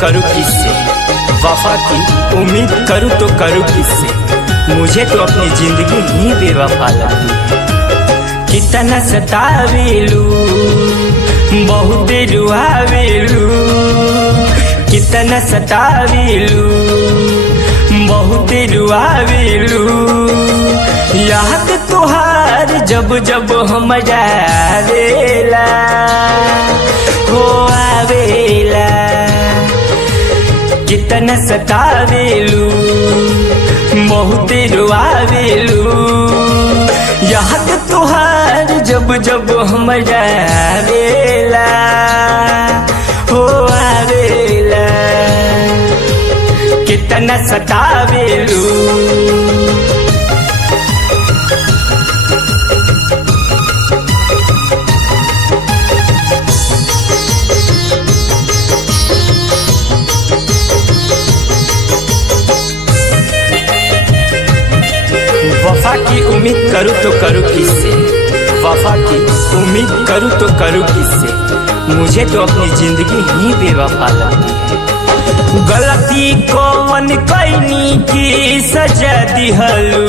करूँ किससे, वफा की उम्मीद करूँ तो करूँ किससे। मुझे तो अपनी जिंदगी ही बेवफा लगती है। कितना सतावेलू बहुत रुआवेलू, कितना सतावेलू बहुत रुआवेलू। याद तुहार जब जब हमरा आवेला हो आवेला। कितना सतावेलू बहुत रुआवेलू। याद तुहार जब जब हमरा आवेला हो आवेला। कितना सतावेलू। वफा की उम्मीद करूँ तो करूँ किससे, वफा की उम्मीद करूँ तो करूँ किससे। मुझे तो अपनी जिंदगी ही बेवफा लगती है। गलती कौन कैनी की सजा दिहलू,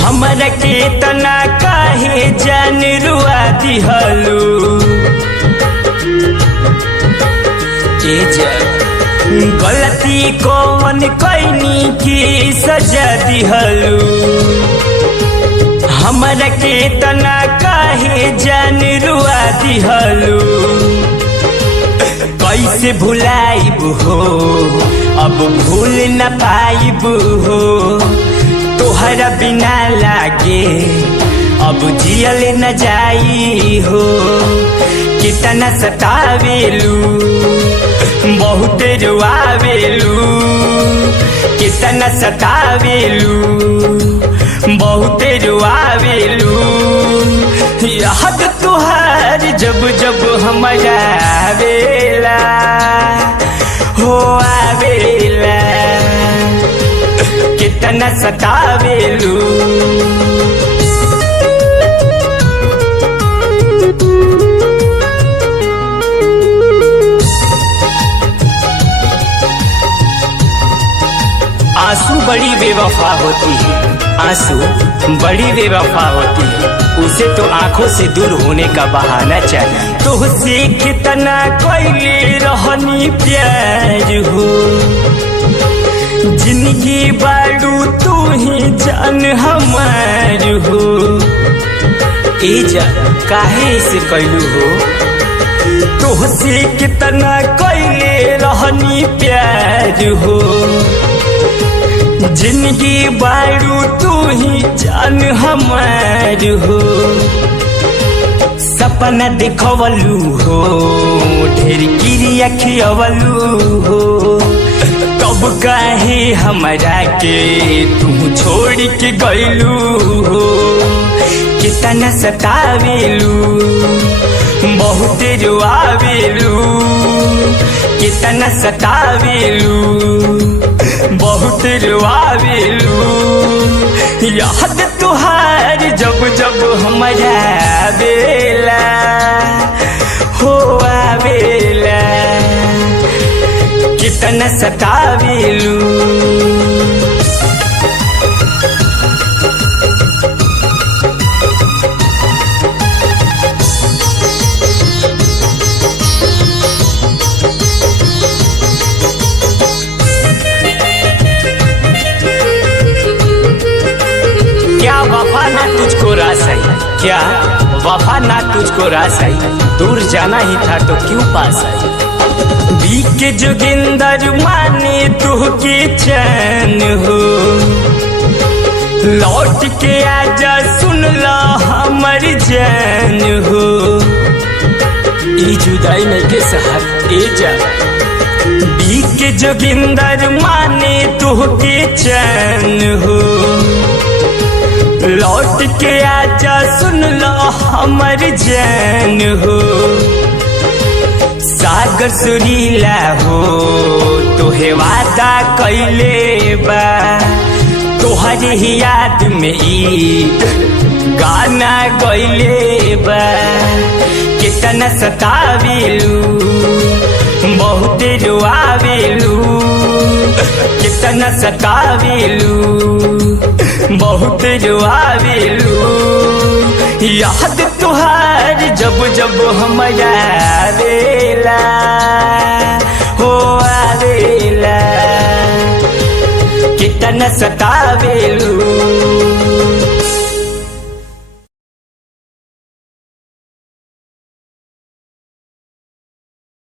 हमरा के तना काहे जान रुआ दिहलू। गलती कौन कैनी की सजा दिहलू, हमरा के तना काहे जान रुआ दिहलू। कैसे भुलाइब हो अब भूल न पाइब हो, तोहरा बिना लागे अब जियल न जाई हो। कितना सतावेलू बहुत रुआवेलू, कितना सतावेलू बहुत रुआवेलू। याद तुहार जब जब हमरा आवेला हो आवेला। कितना सतावेलू। आंसू बड़ी बेवफा होती है, आंसू बड़ी बेवफा होती है। उसे तो आंखों से दूर होने का बहाना चाहिए। तुझसे कितना कैले रहनी प्यार हो, जिंदगी बारू तू ही जान हमार हो। ए जान काहे से कैलू हो, तुझसे कितना कैले रहनी प्यार हो, जिंदगी बारू तू ही जान हमार हो। सपना देखवलू हो ढेर क्रिया खियवलू हो, तब काहे हमरा के तू छोड़ के गइलू हो। कितना सतावेलू बहुत रुआवेलू, कितना सतावेलू बहुत रुआवेलू। याद तुहार जब जब हमरा आवेला हो आवेला। कितना सतावेलू। क्या वफा ना तुझको रास आई, क्या वफा ना तुझको रास आई। दूर जाना ही था तो क्यों पास आई। बीके जोगिंदर माने तुहके चैन हो, लौट के आजा सुन ला हमर जान हो। ई जुदाई में के साथ ए जा। बीके जोगिंदर माने तुहके चैन हो, लौट के आजा सुन लो हमर जान हो। सागर सुरीला हो तोहे वादा कैले बा, तोहरे ही याद में ई गाना गइले बा। कितना सतावेलू बहुत रुआवेलू, कितना सतावेलू, बहुत रुआवेलू। याद तुहार जब जब हमरा आवेला, हो आवेला, कितना सतावेलू,